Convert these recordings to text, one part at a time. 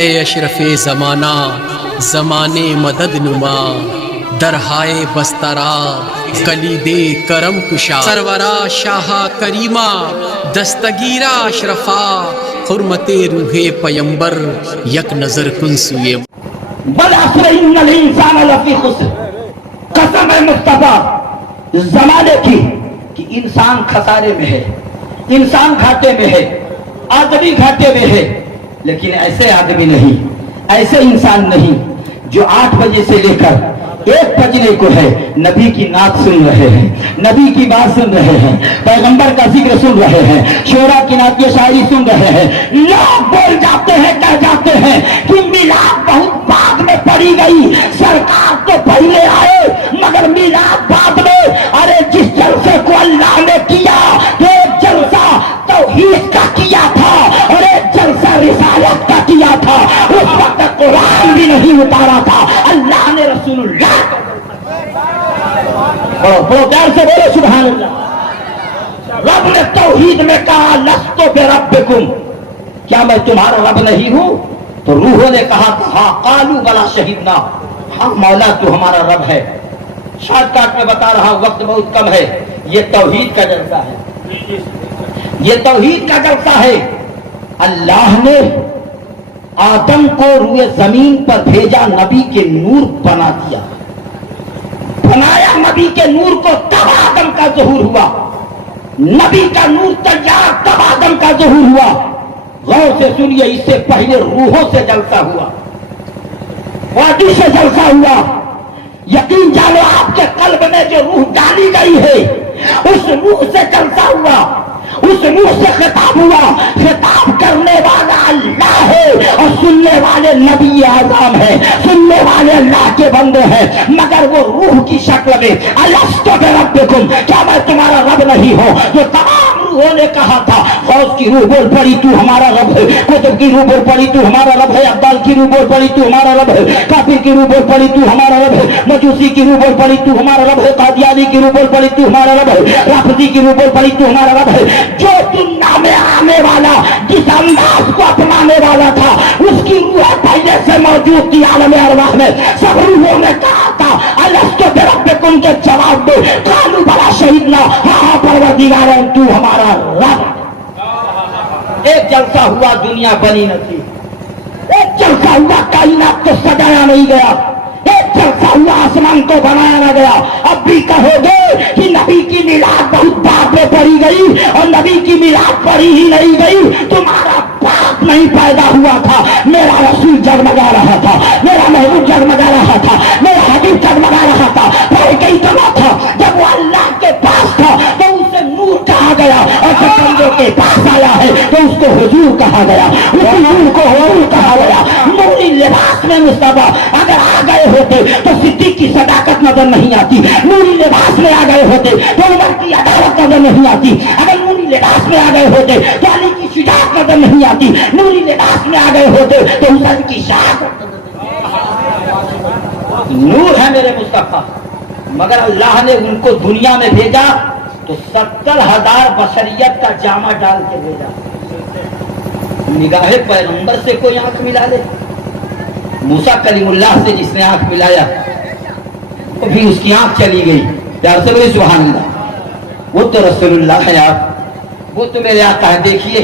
اے اشرف زمانہ زمانے مدد نما، درہائے بسترا کلید کرم کشا، سرورا شاہ کریمہ دستگیرہ اشرفا، حرمت روح پیمبر یک نظر کن سوئے بالعصر ان الانسان لفی خسر، قسم ہے مصطفیٰ زمانے کی کہ انسان خسارے میں ہے، انسان گھاٹے میں ہے، آدمی گھاٹے میں ہے، لیکن ایسے آدمی نہیں، ایسے انسان نہیں جو 8 بجے سے لے کر 1 بجنے کو ہے نبی کی نعت سن رہے ہیں، نبی کی بات سن رہے ہیں، پیغمبر کا ذکر سن رہے ہیں، شعراء کی نعت شاعری سن رہے ہیں۔ لوگ بول جاتے ہیں، کہہ جاتے ہیں کہ میلاد بہت بعد میں پڑی گئی، سرکار تو پہلے آئے مگر میلاد بعد میں۔ ارے جس جلسے کو اللہ نے کیا، ایک جلسہ توحید کا کیا تھا اور ایک جلسہ رسالت کا کیا تھا، اس وقت قرآن بھی نہیں اتارا تھا، اللہ نے رسول اللہ بڑو پیار سے بولے سبحان اللہ۔ رب نے توحید میں کہا لستو بربکم، کیا میں تمہارا رب نہیں ہوں؟ تو روحوں نے کہا ہاں، قالوا بلا شہدنا، ہاں مولا تو ہمارا رب ہے۔ شارٹ کاٹ میں بتا رہا ہوں، وقت بہت کم ہے، یہ توحید کا جلسہ ہے، یہ توحید کا جلسہ ہے۔ اللہ نے آدم کو روئے زمین پر بھیجا، نبی کے نور بنا دیا، بنایا نبی کے نور کو، تب آدم کا ظہور ہوا، نبی کا نور تیار تب آدم کا ظہور ہوا۔ غور سے سنیے، اس سے پہلے روحوں سے جلسہ ہوا، وادی سے جلسہ ہوا۔ یقین جانو آپ کے قلب میں جو روح ڈالی گئی ہے اس روح سے جلسہ ہوا، اس روح سے خطاب ہوا۔ خطاب کرنے والا اللہ ہے اور سننے والے نبی اعظم ہیں، سننے والے اللہ کے بندے ہیں، مگر وہ روح کی شکل میں الستو بربکم، کیا میں تمہارا رب نہیں ہوں؟ جو تمام روحوں نے کہا تھا، غوث کی روح بول پڑی تو ہمارا رب ہے، قطب کی روح بول پڑی تو ہمارا رب ہے، عبدال کی روح بول پڑی تو ہمارا رب ہے، کافر کی روح بول پڑی تو ہمارا رب ہے، مجوسی کی روح بول پڑی تو ہمارا رب ہے، قادیانی کی روح بول پڑی تو ہمارا رب ہے، رافضی کی روح بول پڑی تو ہمارا رب ہے۔ جو دنیا میں آنے والا، جس انداز کو اپنانے والا تھا، اس کی روح پہلے سے موجود تھی عالم ارواح میں۔ سب روحوں نے کہا تھا الستو بربکم کے جواب دو، قالوا بلا شہدنا، ہاں پروردگار تو ہمارا رب۔ ایک جلسہ ہوا، دنیا بنی نہ تھی، ایک جلسہ ہوا، کائنات کو سجایا نہیں گیا، ایک جلسہ ہوا، آسمان کو بنایا نہ گیا۔ اب بھی کہو گے کہ نبی کی میلاد بہت بعد میں پڑی گئی اور نبی کی میلاد پڑی ہی نہیں گئی، تمہارا باپ نہیں پیدا ہوا تھا، میرا رسول جگمگا رہا تھا، میرا محبوب جگمگا رہا تھا، میرا حبیب جگمگا رہا تھا۔ پڑھ گئی تو نہ تھا، جب وہ اللہ کے پاس تھا تو اسے نور کہا گیا، اور جب بندوں کے پاس آیا ہے تو اس کو حضور کہا گیا، اس نور کو حضور کہا گیا۔ نوری لباس میں مصطفیٰ اگر آ گئے ہوتے تو صدیق کی صداقت نظر نہیں آتی، نوری لباس میں آ گئے ہوتے تو عمر کی عدالت نظر نہیں آتی، اگر نوری لباس میں آ گئے ہوتے تو علی کی شجاعت نظر نہیں آتی، نوری لباس میں آ گئے ہوتے تو حسین کی شہادت۔ نور ہے میرے مصطفیٰ، مگر اللہ نے ان کو دنیا میں بھیجا تو 70,000 بشریت کا جامع ڈال کے بھیجا۔ نگاہ پیغمبر سے کوئی آنکھ ملا لے، موسیٰ کلیم اللہ سے جس نے آنکھ ملایا وہ بھی اس کی آنکھ چلی گئی۔ پیار سے بولے سبحان اللہ۔ وہ تو رسول اللہ ہے یار، وہ تو میرے آقا ہے۔ دیکھیے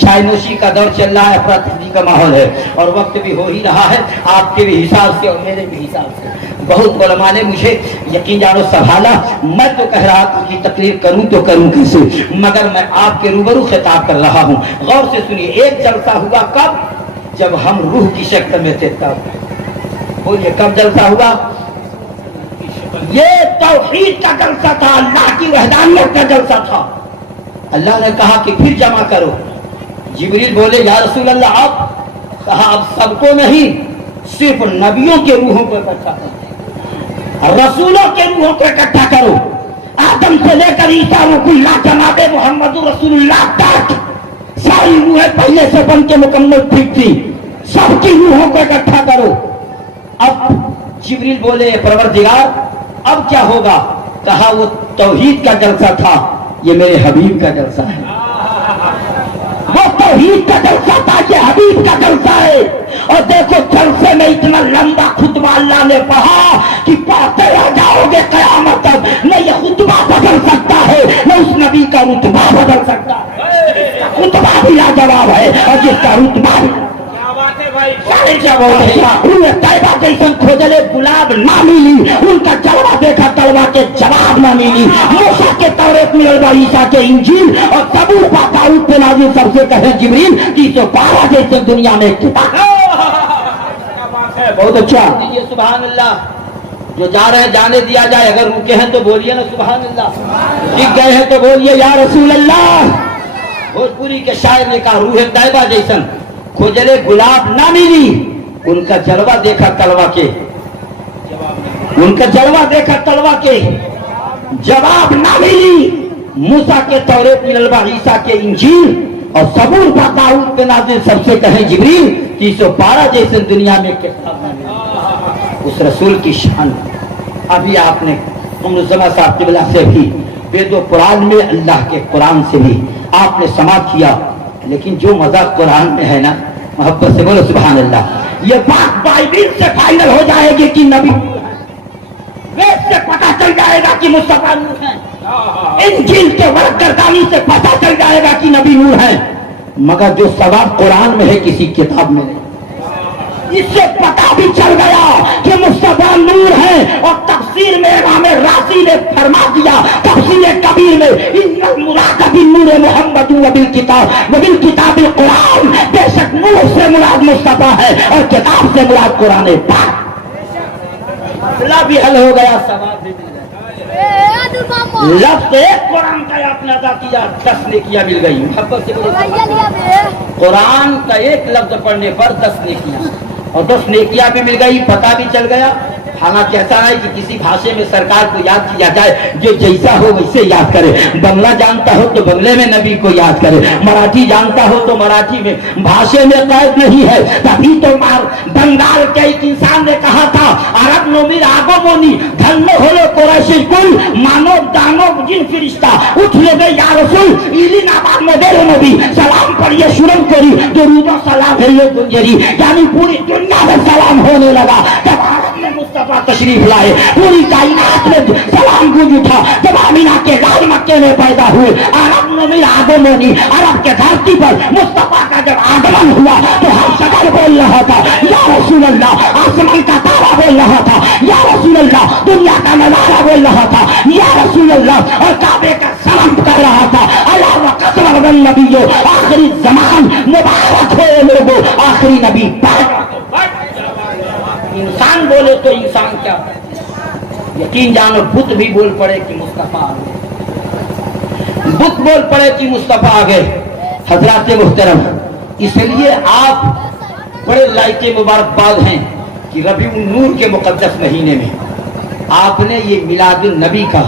چائے نوشی کا دور چل رہا ہے، افراتفری کا ماحول ہے اور وقت بھی ہو ہی رہا ہے، آپ کے بھی حساب سے اور میرے بھی حساب سے۔ بہت علماء نے مجھے یقین جانو سنبھالا، میں تو کہہ رہا تھا کہ تقریر کروں تو کروں کیسے، مگر میں آپ کے روبرو خطاب کر رہا ہوں۔ غور سے سنیے، ایک جلسہ ہوا کب؟ جب ہم روح کی شکل میں تھے تب۔ بولیے کب جلسہ ہوا؟ یہ توحید کا جلسہ تھا، اللہ کی وحدانیت کا جلسہ تھا۔ اللہ نے کہا کہ پھر جمع کرو۔ جبریل بولے یا رسول اللہ اب؟ کہا اب سب کو نہیں، صرف نبیوں کے روحوں کو اکٹھا کرو، رسولوں کے روحوں کو اکٹھا کرو۔ آدم سے لے کر عیسیٰ روح اللہ جناب محمد رسول اللہ تک ساری روحیں پہلے سے بن کے مکمل ٹھیک تھی، سب کی روحوں کو اکٹھا کرو۔ اب جبریل بولے پروردگار اب کیا ہوگا؟ کہا وہ توحید کا جلسہ تھا، یہ میرے حبیب کا جلسہ ہے۔ وہ توحید کا جلسہ تھا، یہ حبیب کا جلسہ ہے۔ روح طیبہ جیسن کھوجلے گلاب نہ ملی، ان کا جلوہ دیکھا تلوہ کے جواب نہ ملی۔ موسیٰ کے توریت ملل با عیسیٰ کے انجیل، اور زبور پا داؤد پہ نازل سب سے کہے جبریل، 312 جیسے دنیا میں کتاب ہے۔ بہت اچھا، سبحان اللہ۔ جو جا رہے ہیں جانے دیا جائے، اگر رکے ہیں تو بولیے نا سبحان اللہ، ٹک گئے ہیں تو بولیے یا رسول اللہ۔ بھوجپوری کے شاعر نے کہا روح طیبہ جیسن کھوجلے گلاب نہ ملی، ان کا جلوہ دیکھا تلوہ کے، ان کا جلوہ دیکھا تلوہ کے جواب نہ ملی۔ موسیٰ کے توریت ملل با عیسیٰ کے انجیل، اور زبور پا داؤد پہ نازل سب سے کہیں جبریل، 312 جیسے دنیا میں کتاب نہ ملی۔ اس رسول کی شان ابھی آپ نے عمر زمان صاحب قبلہ سے بھی وید و قرآن میں، اللہ کے قرآن سے بھی آپ نے سماعت کیا، لیکن جو مزہ قرآن میں ہے نا، محبت سے بولو سبحان اللہ، یہ بات بائبل سے فائنل ہو جائے گی کہ نبی وید سے پتہ چل جائے گا کہ مصطفیٰ نور ہیں، انجیل کے ورق گردانی سے پتہ چل جائے گا کہ نبی نور ہیں، مگر جو ثواب قرآن میں ہے کسی کتاب میں نہیں۔ اس سے پتہ بھی چل گیا کہ مصطفیٰ نور ہیں، اور تفسیر میں امام رازی نے فرما دیا تفسیر کبیر میں، ان المراد بالنور محمد وبالکتاب القرآن، بے شک نور سے مراد مصطفیٰ ہے اور کتاب سے مراد قرآن پاک۔ مسئلہ بھی حل ہو گیا، ثواب بھی مل گیا۔ لفظ ایک قرآن کا آپ نے ادا کیا، 10 نیکیاں مل گئی۔ محبت سے قرآن کا ایک لفظ پڑھنے پر 10 نیکیاں، اور 10 نیکیاں بھی مل گئی، پتہ بھی چل گیا۔ حالانکہ ایسا ہے کہ کسی بھاشے میں سرکار کو یاد کیا جائے، جو جیسا ہو ویسے یاد کرے، بنگلہ جانتا ہو تو بنگلے میں نبی کو یاد کرے، مراٹھی جانتا ہو تو مراٹھی میں، بھاشے میں قید نہیں ہے۔ تبھی تو بنگال کے ایک انسان نے کہا تھا، عرب نومیر آگو مونی دھنو ہولو قریش کل مانو دانو جن فرشتہ اٹھ لے یا رسول ایلی نابان مدیر نبی سلام پڑھئے شرم کری درود و سلام ہے یہ گنجری، یعنی پوری دنیا میں سلام ہونے لگا جب عرب میں مصطفیٰ تشریف لائے، پوری کائنات میں سلام گونج اٹھا۔ جب آمینہ کے لال مکے میں پیدا ہوئے، عرب نومیر آگو مونی، عرب کے دھرتی پر مصطفیٰ کا جب آگمن ہوا تو ہر شکل بول رہا تھا یا رسول اللہ، آسمان کا تارا بول رہا تھا یا رسول اللہ، دنیا کا نظارہ بول رہا تھا یا رسول اللہ، اور کعبے کا سلام کر رہا تھا اللہ وقسم النبیو آخری زمان مبارک ہوئے لوگوں، آخری نبی انسان بولے تو انسان کیا یقین جانو، بت بھی بول پڑے کہ مصطفیٰ آ گئے، بت بول پڑے کہ مصطفیٰ آ گئے۔ حضرات محترم، اس لیے آپ بڑے لائق مبارکباد ہیں کہ ربیع النور کے مقدس مہینے میں آپ نے یہ میلاد النبی کا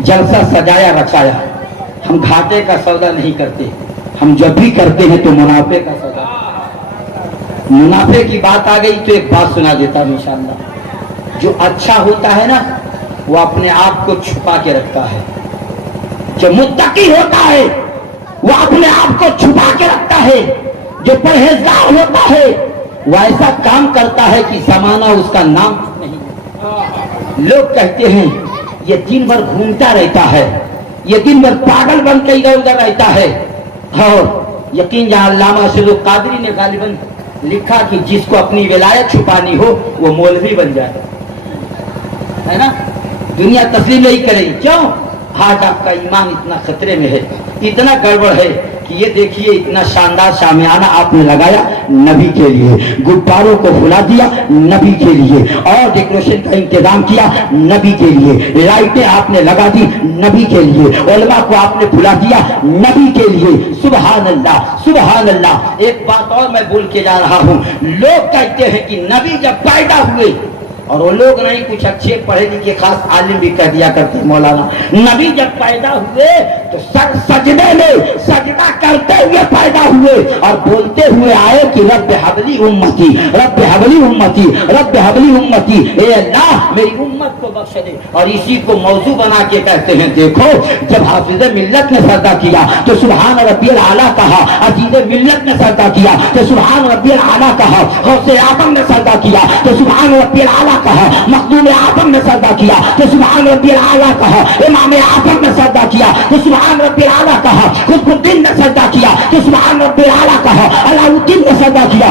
جلسہ سجایا رکھایا۔ ہم گھاٹے کا سودا نہیں کرتے، ہم جب بھی کرتے ہیں تو منافع کا سودا۔ منافع کی بات آ گئی تو ایک بات سنا دیتا ہوں انشاءاللہ، جو اچھا ہوتا ہے نا وہ اپنے آپ کو چھپا کے رکھتا ہے، جو متقی ہوتا ہے وہ اپنے آپ کو چھپا کے رکھتا ہے، جو پرہیزگار ہوتا ہے وہ ایسا کام کرتا ہے کہ زمانہ اس کا نام نہیں۔ لوگ کہتے ہیں یہ دن بھر گھومتا رہتا ہے، یہ دن بھر پاگل بن کے ادھر ادھر رہتا ہے، اور یقین جہاں علامہ ارشد القادری نے غالباً لکھا کہ جس کو اپنی ولایت چھپانی ہو وہ مولوی بن جائے، ہے نا؟ دنیا تسلیم نہیں کرے گی۔ کیوں؟ آج آپ کا ایمان اتنا خطرے میں ہے، اتنا گڑبڑ ہے کہ یہ دیکھیے اتنا شاندار شامیانہ آپ نے لگایا نبی کے لیے، گباروں کو پھلا دیا نبی کے لیے، اور ڈیکوریشن کا انتظام کیا نبی کے لیے، لائٹیں آپ نے لگا دی نبی کے لیے، علماء کو آپ نے پھلا دیا نبی کے لیے۔ سبحان اللہ سبحان اللہ۔ ایک بات اور میں بول کے جا رہا ہوں، لوگ کہتے ہیں کہ نبی جب پیدا ہوئے، اور وہ لوگ نہیں کچھ اچھے پڑھے لکھے خاص عالم بھی کہہ دیا کرتے مولانا، نبی جب پیدا ہوئے تو سجدے میں سجدہ کرتے ہوئے پیدا ہوئے اور بولتے ہوئے آئے کہ رب حبلی امتی رب حبلی امتی رب حبلی امتی، اے اللہ میری امت کو بخش دے۔ اور اسی کو موضوع بنا کے کہتے ہیں، دیکھو جب حافظ ملت نے سجدہ کیا تو سبحان ربی الاعلیٰ کہا، عزیز ملت نے سجدہ کیا تو سبحان ربی الاعلیٰ کہا، غوث اعظم نے سجدہ کیا تو سبحان ربی الاعلیٰ کہا، مخدوم اعظم نے سجدہ کیا تو سبحان ربی الاعلیٰ کہا، امام اعظم نے سجدہ کیا تو سبحان ربی الاعلیٰ کہا، قطب الدین نے سجدہ کیا تو سبحان ربی الاعلیٰ کہا، علاؤ الدین نے سجدہ کیا